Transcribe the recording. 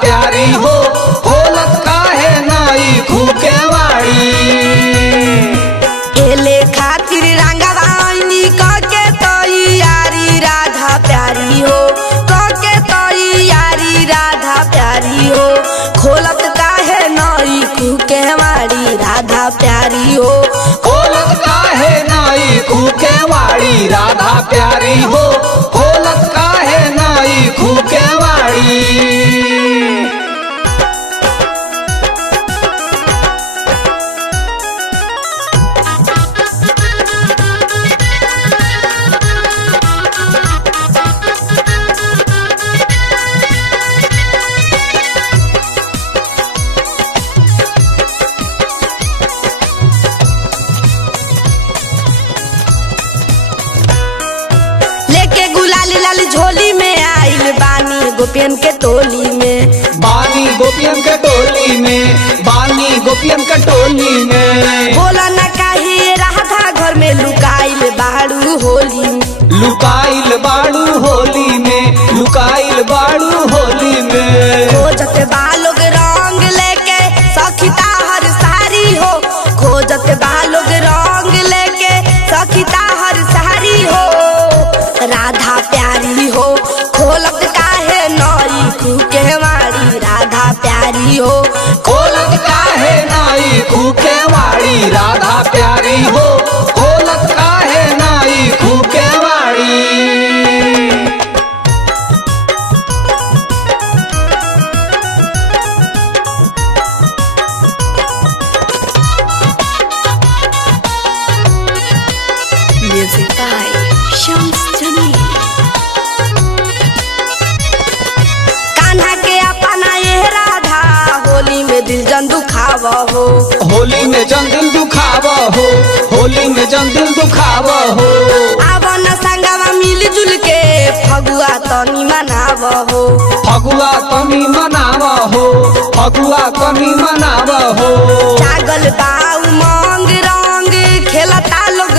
प्यारी हो खोलत काहे नाई खूके वाड़ी। एले खातिर रंगवानी कके तैयारी राधा प्यारी हो, कके तैयारी राधा प्यारी हो। खोलत काहे नाई खूके वाड़ी राधा प्यारी हो, खोलत काहे नाई खूके वाड़ी राधा प्यारी हो, खोलत काहे नाई खूके वाड़ी। झोली में आइल बानी गोपियन के टोली में, बानी गोपियन के टोली में, बानी गोपियन के टोली में। बोला न काहे राधा घर में लुकाइल बाड़ू होली में, लुकाइल बाड़ू होली में, लुकाइल बाड़ू होली में। खोजत बालोग रंग लेके सखिता हर सारी हो, खोजत बालोग रंग लेके सखिता हर सारी हो। राधा प्यारी हो खोलत काहे नाई खूके वाड़ी राधा प्यारी हो, खोलत काहे नाई खूके वाड़ी राधा प्यारी हो, खोलत काहे नाई खूके वाड़ी। Music by Shams Jamil. कान्हा के अपना ये राधा होली में दिल जन दुखाव हो, होली में जन दिल दुखाव हो, होली में जन दिल दुखाव हो। आवन संगवा मिल जुल के फगुआ तनी मनाव हो, फगुआ तनी मनाव हो, फगुआ तनी मनाव हो। जागल बाऊ मांग रंग खेलता लोग